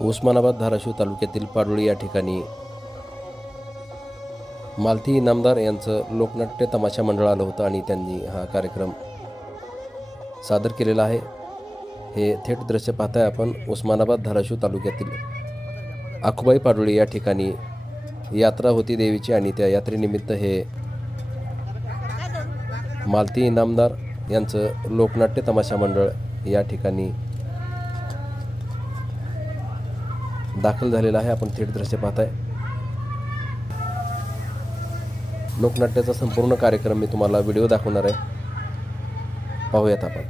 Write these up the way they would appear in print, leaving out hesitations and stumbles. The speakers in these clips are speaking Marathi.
उस्मानाबाद धाराशिव तालुक्यातील पाडोळी या ठिकाणी मालती इनामदार यांचं लोकनाट्य तमाशा मंडळ आलं होतं आणि त्यांनी हा कार्यक्रम सादर केलेला आहे। हे थेट दृश्य पाहताय आपण उस्मानाबाद धाराशिव तालुक्यातील आखुबाई पाडोळी या ठिकाणी यात्रा होती देवीची आणि त्या यात्रेनिमित्त हे मालती इनामदार यांचं लोकनाट्य तमाशा मंडळ या ठिकाणी दाखल झालेला आहे। आपण थेट दृश्य पाहताय। लोकनाट्याचा संपूर्ण कार्यक्रम मी तुम्हाला व्हिडिओ दाखवणार आहे, पाहूयात आपण।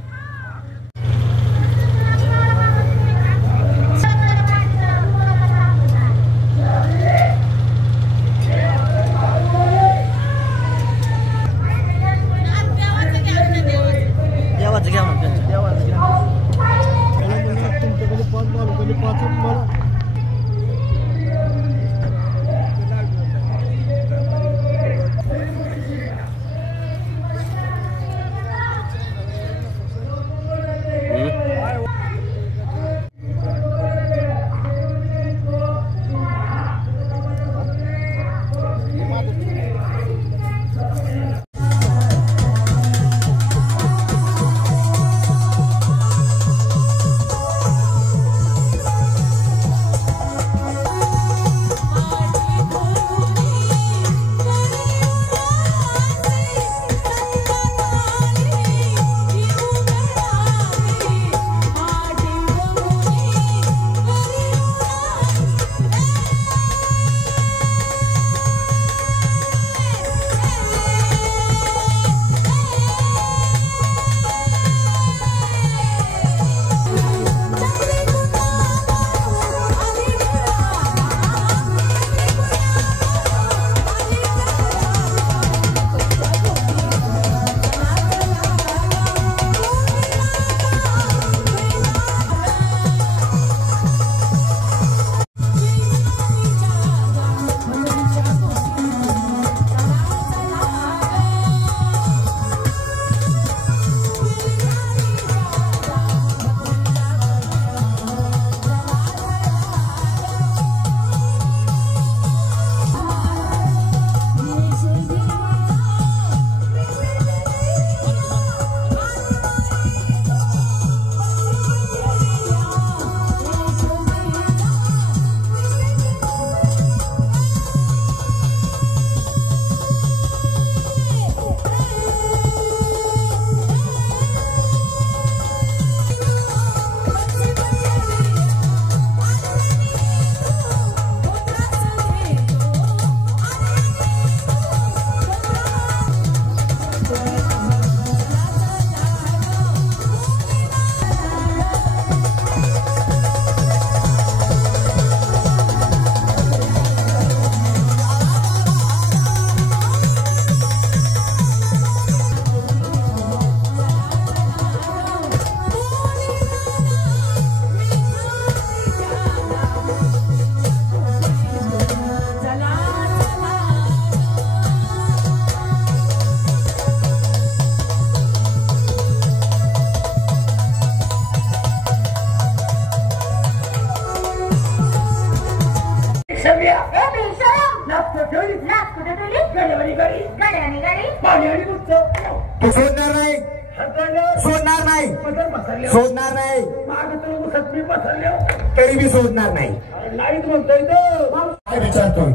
सोडणार नाही तरी मी सोडणार नाही। काय विचारतोय?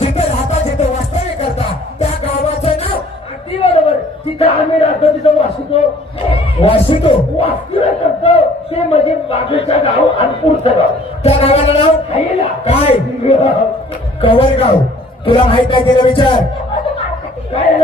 जिथे राहता जिथे वास्तव्य करता त्या गावाचं नाव अगदी बरोबर। तिथं आम्ही राहतो तिथं वासितो वास्तव्य करतो ते म्हणजे बाजूच्या गाव अनपूरचं गाव। त्या गावाचं नाव काय? कवरगाव। तुला माहित आहे त्याला विचार काय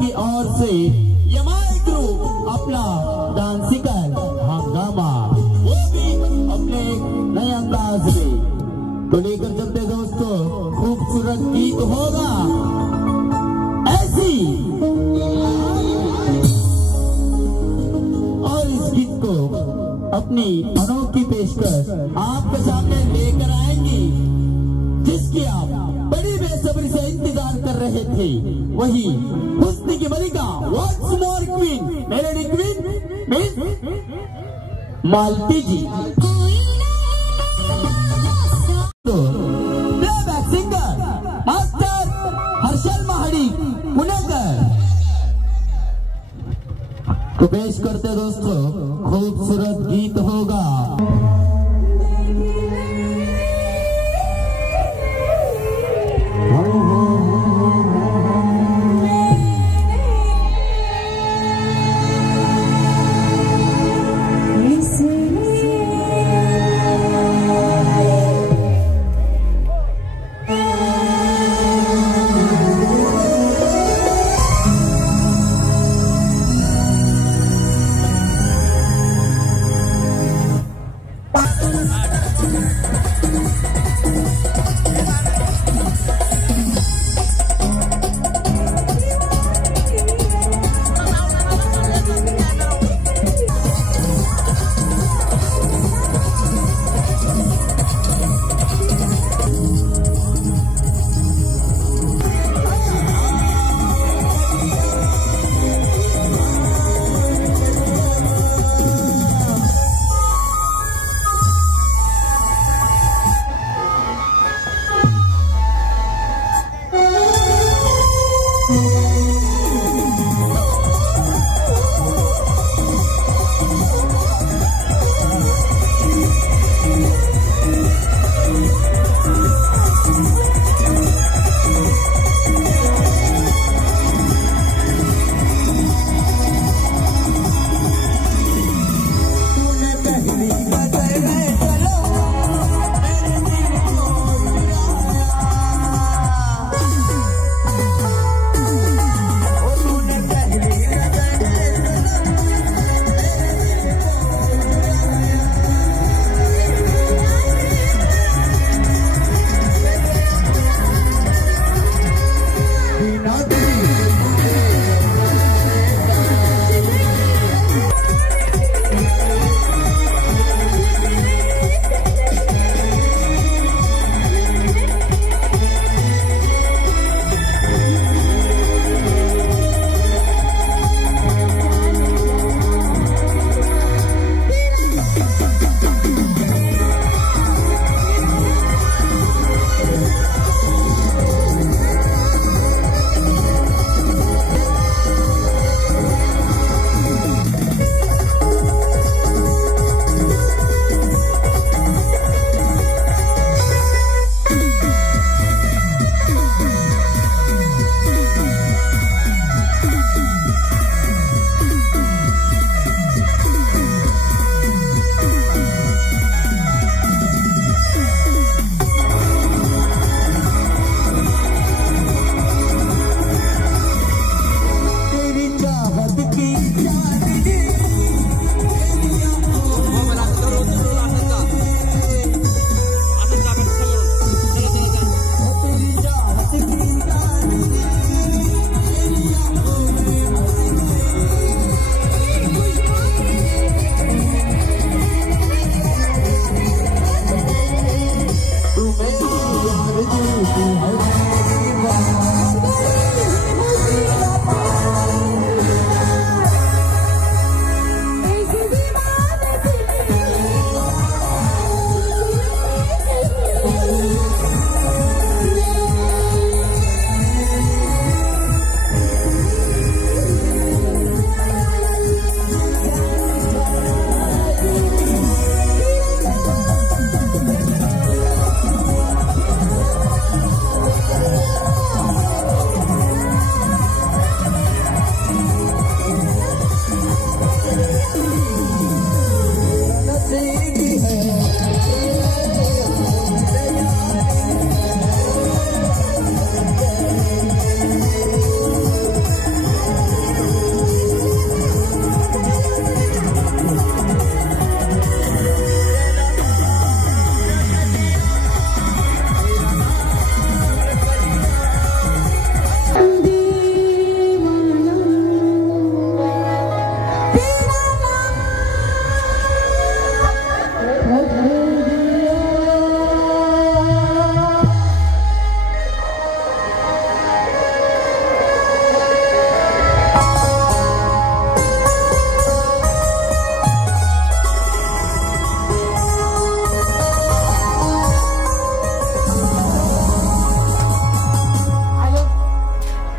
की ओर से यमाई ग्रुप अपना डांसिकल हंगामा वो भी अपने नए अंदाज में तो लेकर चलते दोस्तों। खूबसूरत गीत होगा ऐसी और इस गीत को अपनी अनोखी पेशकश आपके सामने लेकर आएंगी जिसकी आप बड़ी बेसब्री से इंतजार कर रहे थे। वही हुस्न की मलिका once more queen melody queen miss Malti ji. तो playback singer master Harshal Mahadi Punekar तो पेश करते दोस्तों। खूबसूरत गीत होगा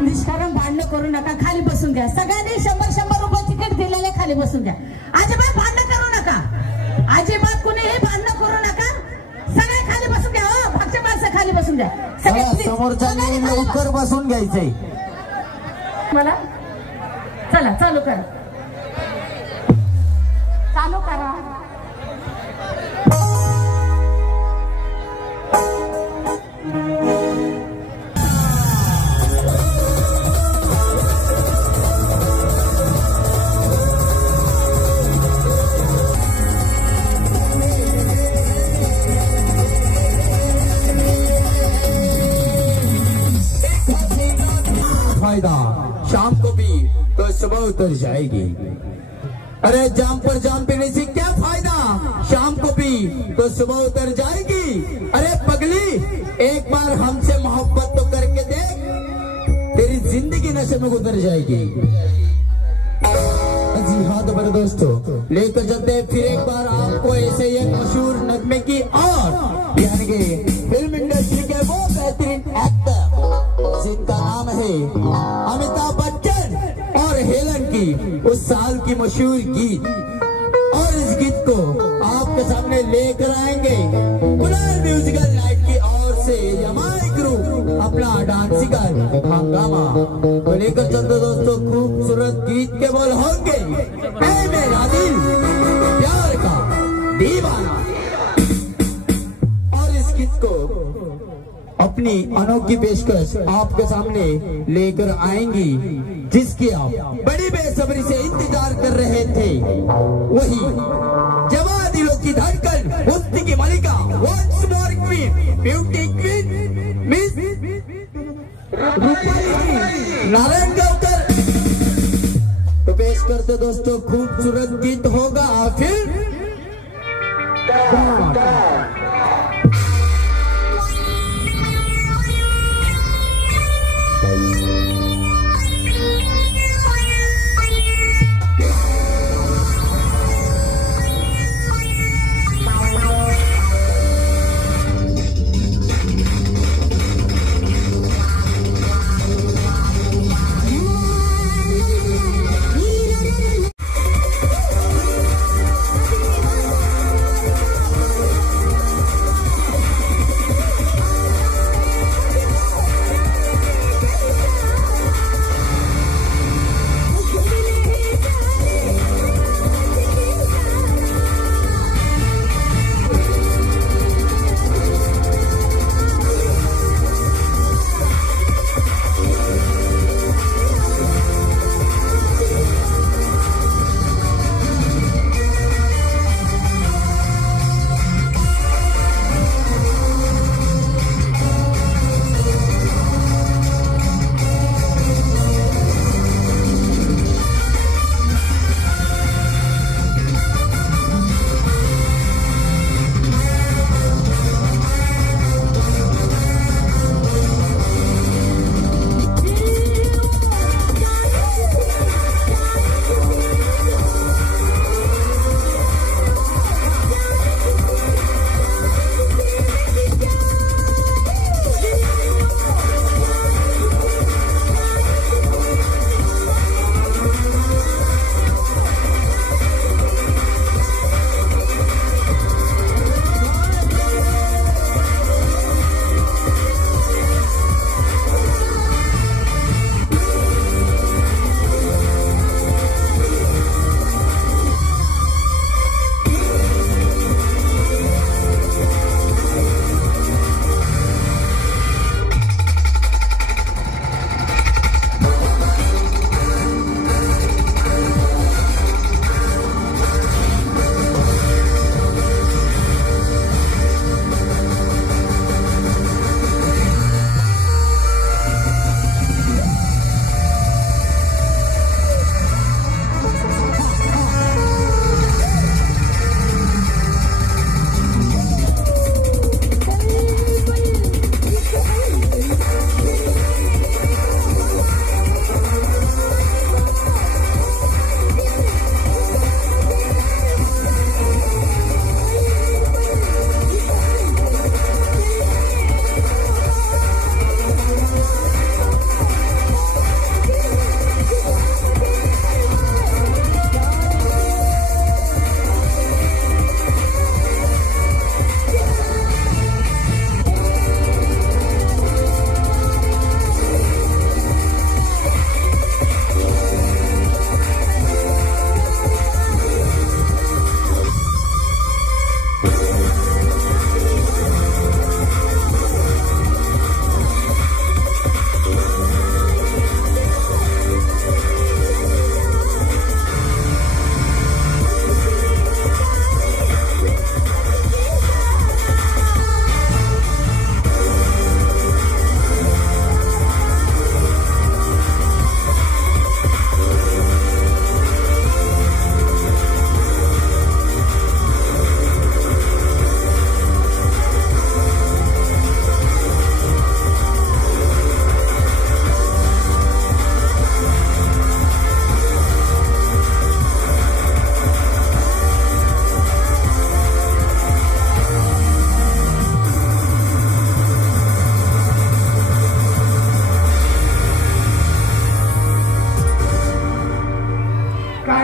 निष्कारण भांडण करू नका, खाली बसून घ्या. सगळ्यांनी 100-100 रुपये तिकीट दिलेले, खाली बसून घ्या. अजिबात भांडण करू नका, अजिबात कुणीही भांडण करू नका. सगळे खाली बसून घ्या. हो, मागच्या माणसं खाली बसून घ्या. सगळे समोरच्याने लवकर बसून घ्यायचंय. मला चला चालू करा, चालू करा. फायदा शाम को भी तो सुबह उतर जाएगी. अरे जाम पर जाम पीने से क्या फायदा, शाम को भी तो सुबह उतर जाएगी. अरे पगली एक बार हमसे मोहब्बत तो करके देख, तेरी जिंदगी नशे में गुजर जाएगी. जी हाँ तो मेरे दोस्तों, लेकर चलते हैं फिर एक बार आपको ऐसे एक मशहूर नगमे की और यानी कि फिल्म इंडस्ट्री के वो बेहतरीन एक्टर जिनका नाम है अमिताभ बच्चन और हेलन की उस साल की मशहूर गीत. और इस गीत को आपके सामने लेकर आएंगे कुनाल म्यूजिकल नाइट की ओर से यमाई ग्रुप अपना डांसिंग हंगामा. तो लेकर चलते दोस्तों खूबसूरत गीत के बोल होंगे ऐ मेरा दिल प्यार का दीवाना. और इस गीत को अपनी अनोखी पेशकश आपके सामने लेकर आएंगी जिसकी आप बड़ी बेसब्री से इंतजार कर रहे थे. वही जवा दिलों की धड़कन, मुफ्ती की मलिका, once more queen, beauty queen miss Narayan Gaonkar. तो पेश करते दोस्तों खूबसूरत गीत होगा फिर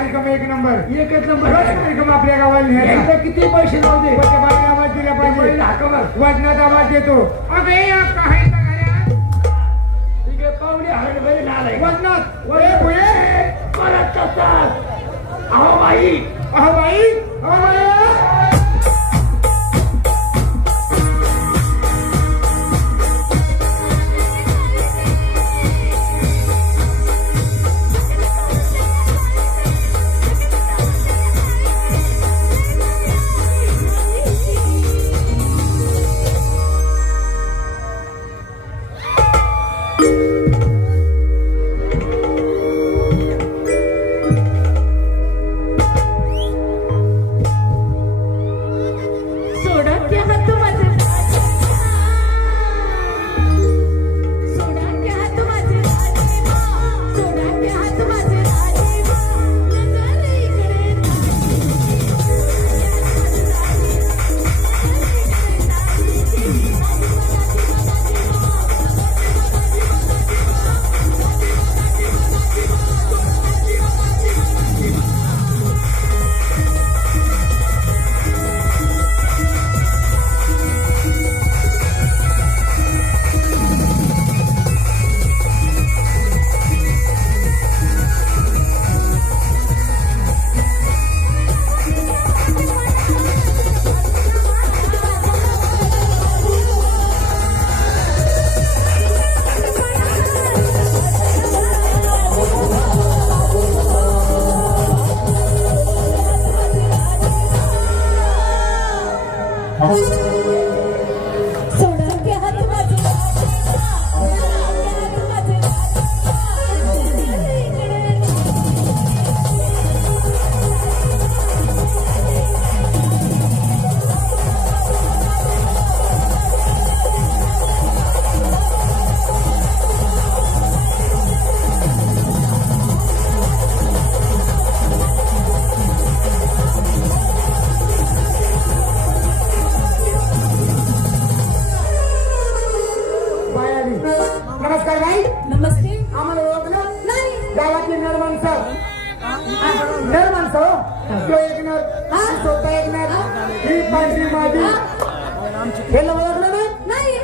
कार्यक्रम एक नंबर एकच नंबर कार्यक्रम आपल्या गावाला न्यायचा किती पैसे जाऊ दे बाईला आवाज दिला पाहिजे वजनात आवाज देतो अबे या काही ठीक आहे पाहुणे हरण बरे नालाय वजनात परत कसा अहो बाई अहो बाई अहो बाई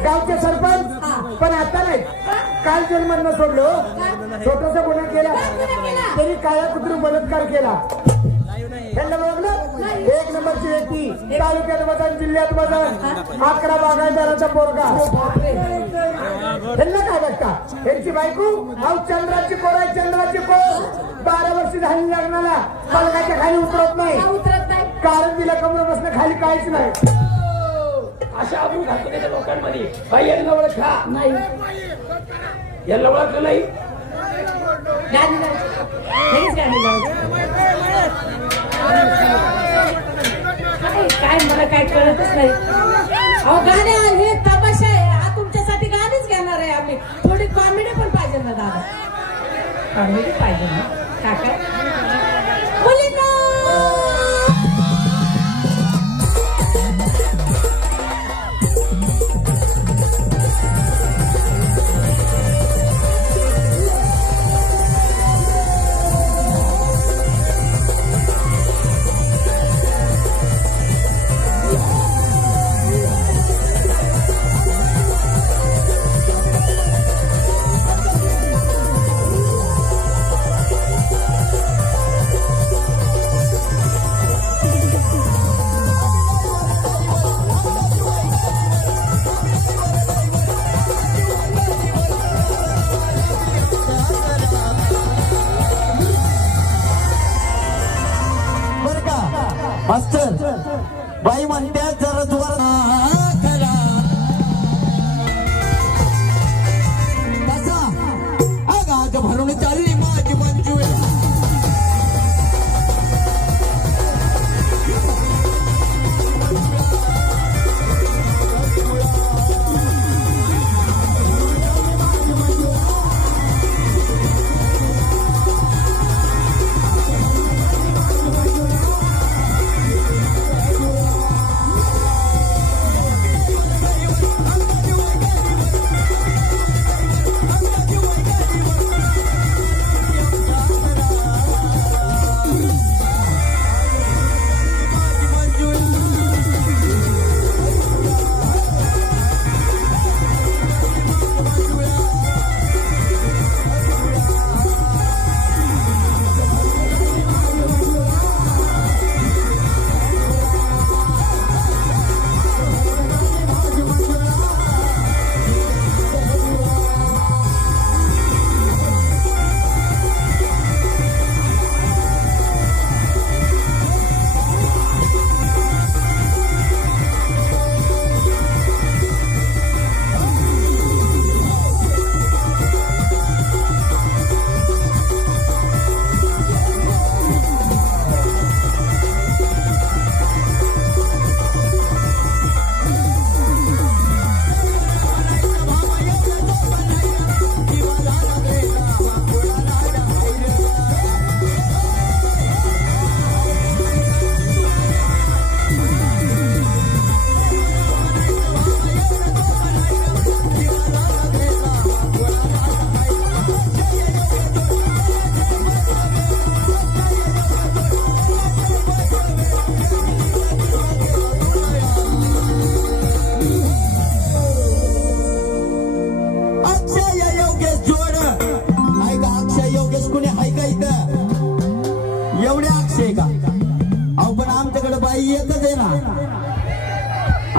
गावचे सरपंच पण आता नाही काल जन्म सोडलो छोटासा गुन्हा केला त्यांनी काळ्या कुत्रू बलात्कार केला त्यांना ओळखलं एक नंबरची व्यक्ती तालुक्यात वजन जिल्ह्यात वजन 11 बागायतदाराचा पोरगा त्यांना काय बघता त्यांची बायको अहो चंद्राची पोर आहे चंद्राची पोर 12 वर्ष झाली लग्नाला पलकाच्या खाली उतरत नाही कारण तिला कमर बसणं खाली काहीच नाही अशा आपण घालतो त्याच्या लोकांमध्ये बाई यांना ओळखा नाही यांना ओळखलं नाही काय मला काय कळतच नाही अहो गाणे हे तमाशा आहे हा तुमच्यासाठी गाणीच घेणार आहे आम्ही थोडी कॉमेडी पण पाहिजे ना दादा कॉमेडी पाहिजे ना काका मास्टर बाई म्हणतात जरा जोरात करा कसा आगाग भरून चालली माझी मंजू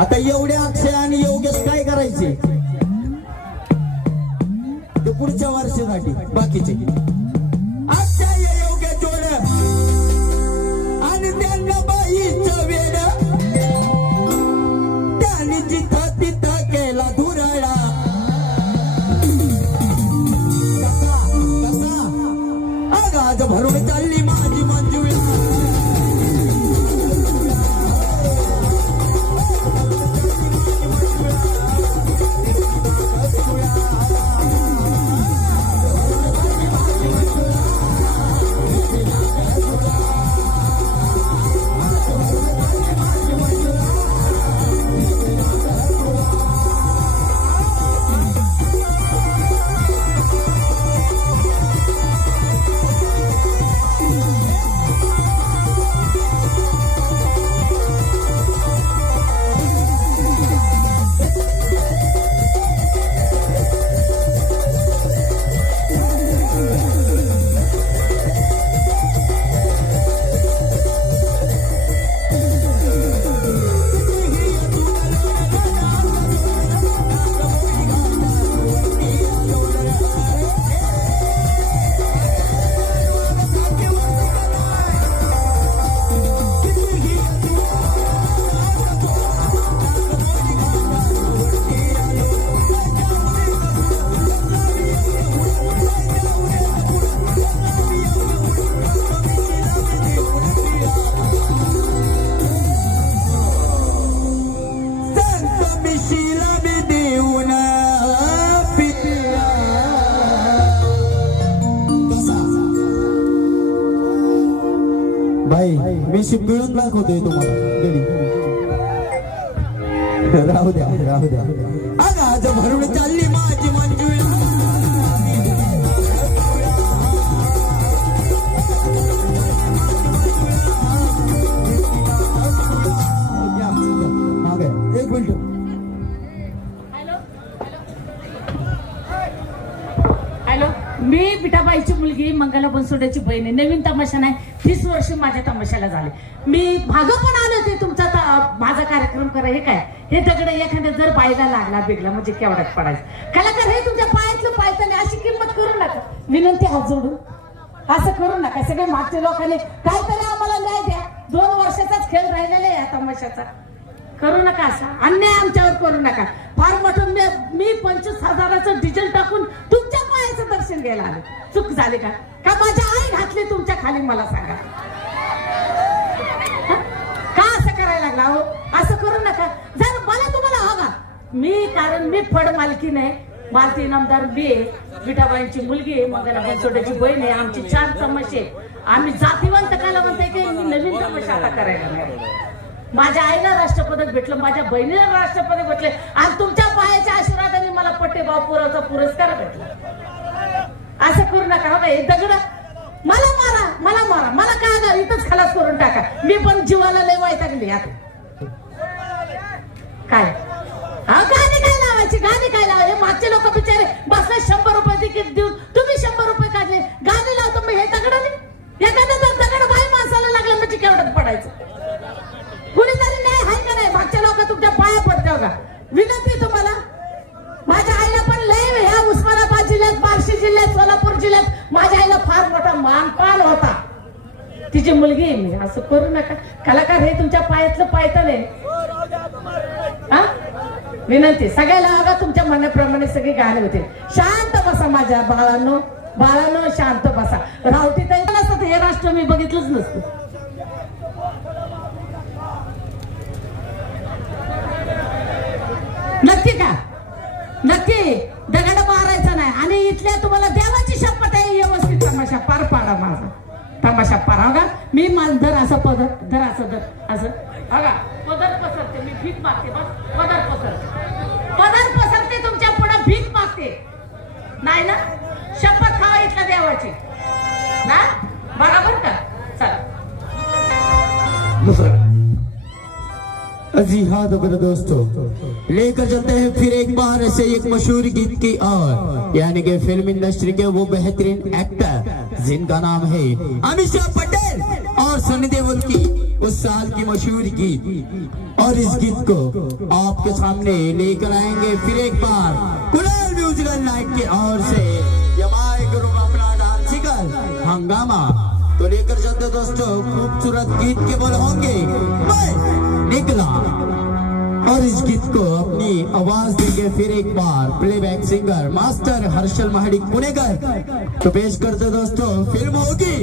आता एवढे अक्षय आणि योगेश काय करायचे ते पुढच्या वर्षासाठी बाकीचे अक्षय योगेश जोड आणि त्यांना बाईचं वेड त्यांनी जिथं तिथं केला धुराळा कसा आज भरून चालली माझी मंजुळा मी पिळून दाखवतोय तुम्हाला राहू द्या राहू द्या अगं आज भरून चालली माझी मंजुळा एक मिनिट हॅलो मी पिठाबाईची मुलगी मंगला बनसोड्याची बहीण आहे. नवीन तमाशा नाही 30 वर्ष माझ्या तमाशाला झाले. मी भागं पण आले होते तुमचा माझा कार्यक्रम करा. हे काय हे दगड एखाद्या जर बाईला लागला बिगला म्हणजे केवढ्यात पडायचं. कलाकार हे तुमच्या पायातलं पायतं नाही अशी किंमत करू नका. विनंती हात जोडून असं करू नका. सगळे मागच्या लोकांनी काहीतरी आम्हाला न्याय द्या. 2 वर्षाचाच खेळ राहिलेला आहे या तमाशाचा. करू नका असं अन्याय आमच्यावर करू नका. फार मोठं मी 25,000चं डिझेल टाकून तुमच्या पायाचं दर्शन घ्यायला आले. चूक झाली का माझ्या आई घातली तुमच्या खाली मला सांगा. का असं करायला लागला हो? असं करू नका. जर मला तुम्हाला हवा कारण मी फड मालकी नाही. मालती इनामदार बी विठाबाईंची मुलगी आहे. मंगला बनसोड्याची बहीण आहे. आमची 4 तमाशे. आम्ही जातीवंत कलावंत आहे की नवीन तमाशा आता करायला नाही. माझ्या आईला राष्ट्रपदक भेटलं. माझ्या बहिणीला राष्ट्रपदक भेटले. आणि तुमच्या पायाच्या आशीर्वादाने मला पट्टेबाव पुराचा पुरस्कार भेटला. असं करू नका. हो हे दगड मला मारा मला काय इथंच खलास करून टाका. मी पण जीवाला लय वैतागली आता. काय गाणी काय लावायची मागचे लोक बिचारे बसले 100 रुपये तिकीट देऊन तुम्ही 100 रुपये काढले. गाणी लावतो मी हे दगड नाही. एखाद्या जर दगड बाई माणसाला लागलं म्हणजे केवढं पडायचं. कुणीतरी न्याय आहे का नाही. मागच्या लोक तुमच्या पाया पडते का. विनंती तुम्हाला. माझ्या आईला पण लय ह्या उस्मानाबाद जिल्ह्यात बार्शी जिल्ह्यात सोलापूर जिल्ह्यात माझ्या आईला फार मोठा मानपान होता. तिची मुलगी आहे मी. असं करू नका. कलाकार हे तुमच्या पायातलं पायतं नाही. विनंती सगळ्याला बघा तुमच्या म्हणण्याप्रमाणे सगळे गाणे होते. शांत बसा माझ्या बाळांनो शांत बसा. रावटी तर नसतं हे राष्ट्र मी बघितलंच नसतं. नक्की का नक्की दगड मारायचा नाही. आणि इथल्या तुम्हाला देवाची शपथ आहे व्यवस्थित तमाशा पार पाडा. माझा तमाशा पार बघा. मी धर असं पदर असं बघा पदर पसरते. मी भीक मागते. बस पदर पसरते तुमच्या पुढे भीक मागते नाही ना. शपथ खावा इथल्या देवाची ना बरोबर का. चला दूसरा जी हाँ तो मेरे दोस्तों लेकर चलते हैं फिर एक बार ऐसे एक मशहूर गीत की और यानी कि फिल्म इंडस्ट्री के वो बेहतरीन एक्टर जिनका नाम है अमीषा पटेल और सनी देओल की उस साल की मशहूर गीत। और इस गीत को आपके सामने लेकर आएंगे फिर एक बार कुलाल म्यूजिकल नाइट की ओर से यमाए ग्रुप अपना डांसिकल हंगामा। तो लेकर चलते दोस्तों, खूबसूरत गीत के बोल होंगे मैं निकला। और इस गीत को अपनी आवाज देंगे फिर एक बार playback singer master Harshal Mahadik Punekar. तो पेश करते दोस्तों, फिल्म होगी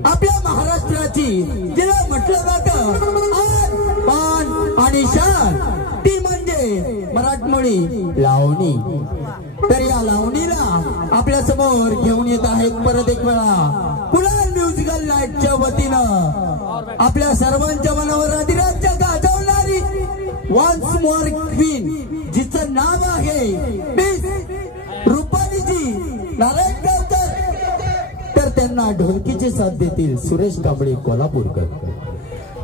आपल्या महाराष्ट्राची तिला म्हटलं जातं आन पान आणि शान, ती म्हणजे मराठमोळी लावणी। तर या लावणीला आपल्या समोर घेऊन येत आहेत परत एक वेळा कुलाल म्युझिकल नाईटच्या वतीनं आपल्या सर्वांच्या मनावर अधिराज्य गाजवणारी वन्स मोर क्वीन, जिचं नाव आहे मिस रुपालीजी नारायण गावकर। तर त्यांना ढोलकीची साथ देतील सुरेश कांबळे कोल्हापूरकर।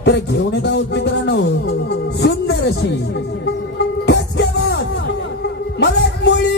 तर घेऊन येत आहोत मित्रांनो सुंदर अशी मराठमोळी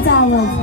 बाईंचा आवाज.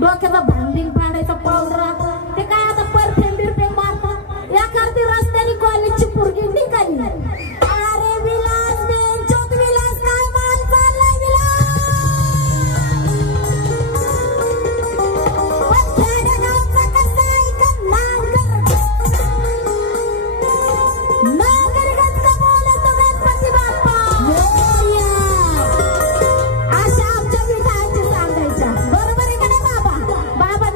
डोक्याचा भांडिंग पाडायचा पावडर ते काय आता परफ्यूम बिरफ्यूम मारतात. एखादी रस्त्याने कॉलेजची पोरगी निघाली, अरे विलास बेंचोत विलास काय माल चाललाय विलास. खेडेगावचा कसा ऐकत नागर गचका बोलतो गणपती बाप्पा अशा आमच्या विठाची सांगायच्या. बरोबर आहे का नाही बाबा? बाबा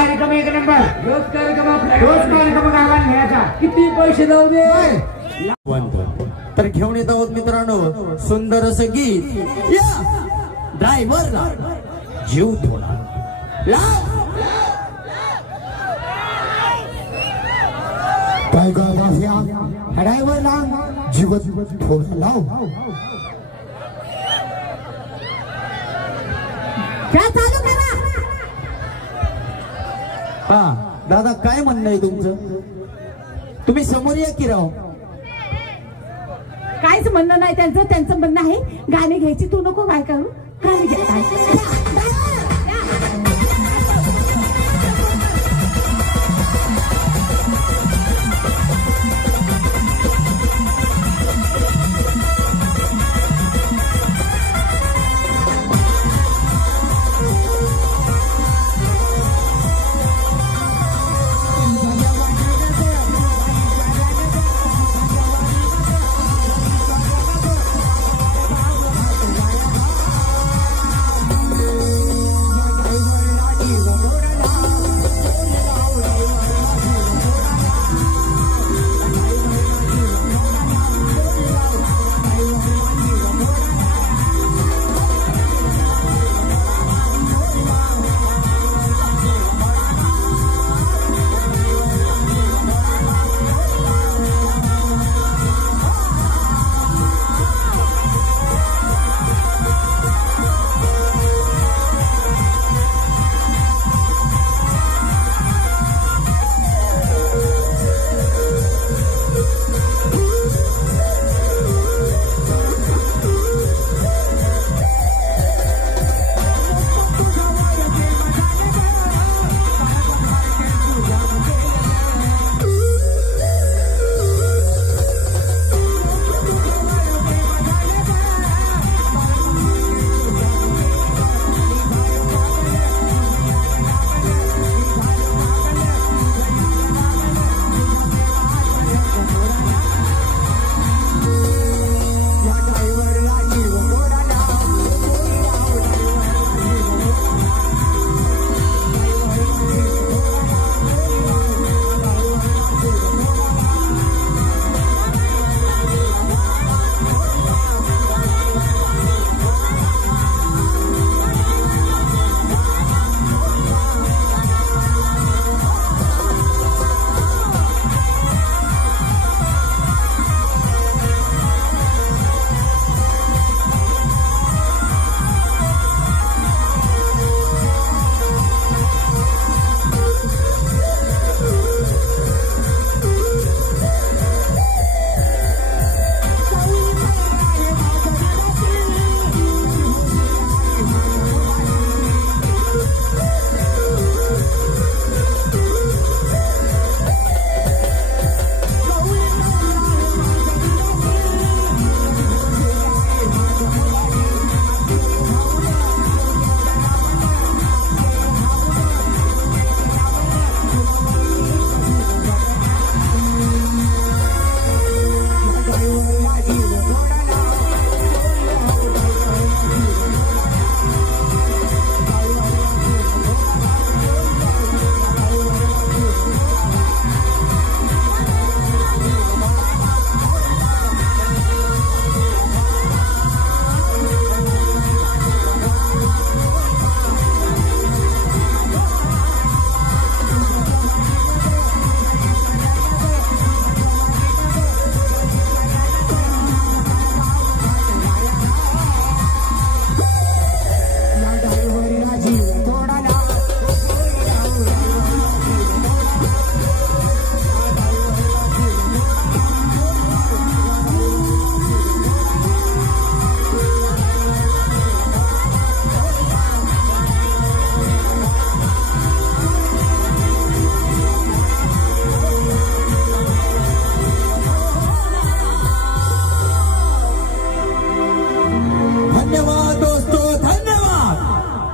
कार्यक्रम एक नंबर रोज कार्यक्रम गावाला न्यायचा किती पैसे जाऊ दे तर घेऊन येत आहोत मित्रांनो सुंदर असं गीत या ड्रायव्हरला जीव थोडा लाव काय ग माफिया ड्रायव्हरला जीव थोडा लाव क्या चालू करा हा दादा काय म्हणणं आहे तुमचं तुम्ही समोर या की राव काहीच म्हणणं नाही त्यांचं म्हणणं आहे गाणी घ्यायची तू नको काय करू गाणी घ्या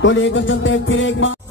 तो लेकर चलते हैं फिर एक बार।